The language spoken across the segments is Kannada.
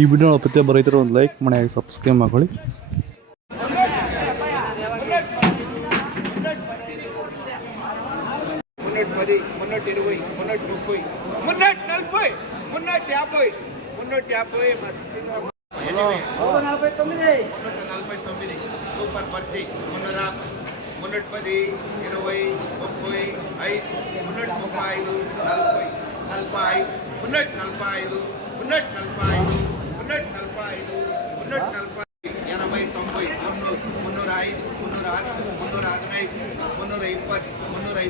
ಈ ವಿಡಿಯೋ ಪ್ರತಿ ಬರೈತಿರೋ ಒಂದು ಲೈಕ್ ಮಾಡಿ, ಸಬ್ಸ್ಕ್ರೈಬ್ ಮಾಡ್ಕೊಳ್ಳಿ. Super 10 310 20 30 5 335 40 45 345 345 345 80 90 300 305 315 320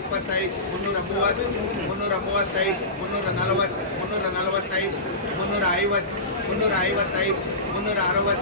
325 330 335 340 345 350 355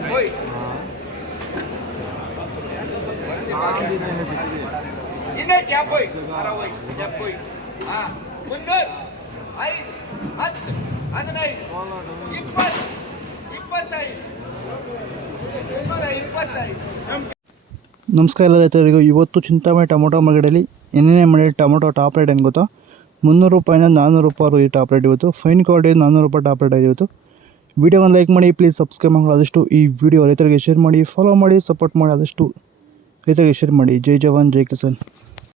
360 ini dia boy, arawai dia boy. Mundur, air, adnai, ipat, ipatai, ipatai. ನಮಸ್ಕಾರ ಎಲ್ಲ ರೈತರಿಗೂ. ಇವತ್ತು ಚಿಂತಾಮಣಿ ಟೊಮೊಟೊ ಮಾರ್ಕೆಟಲ್ಲಿ ಏನೇನೇ ಮಾಡಿ ಟೊಮೊಟೊ ಟಾಪ್ ರೇಟ್ ಏನು ಗೊತ್ತಾ, 300 ರೂಪಾಯಿಂದ 400 ರೂಪಾಯಿ ಈ ಟಾಪ್ ರೇಟ್ ಇವತ್ತು. ಫೈನ್ ಕ್ವಾಲಿಟಿ 400 ರೂಪಾಯಿ ಟಾಪ್ ರೇಟ್ ಇದೆ ಇವತ್ತು. ವಿಡಿಯೋವನ್ನು ಲೈಕ್ ಮಾಡಿ, ಪ್ಲೀಸ್ ಸಬ್ಸ್ಕ್ರೈಬ್ ಮಾಡಿ. ಆದಷ್ಟು ಈ ವಿಡಿಯೋ ರೈತರಿಗೆ ಶೇರ್ ಮಾಡಿ, ಫಾಲೋ ಮಾಡಿ, ಸಪೋರ್ಟ್ ಮಾಡಿ. ಆದಷ್ಟು ರೈತರಿಗೆ ಶೇರ್ ಮಾಡಿ. ಜೈ ಜವಾನ್ ಜೈ ಕಿಸಾನ್.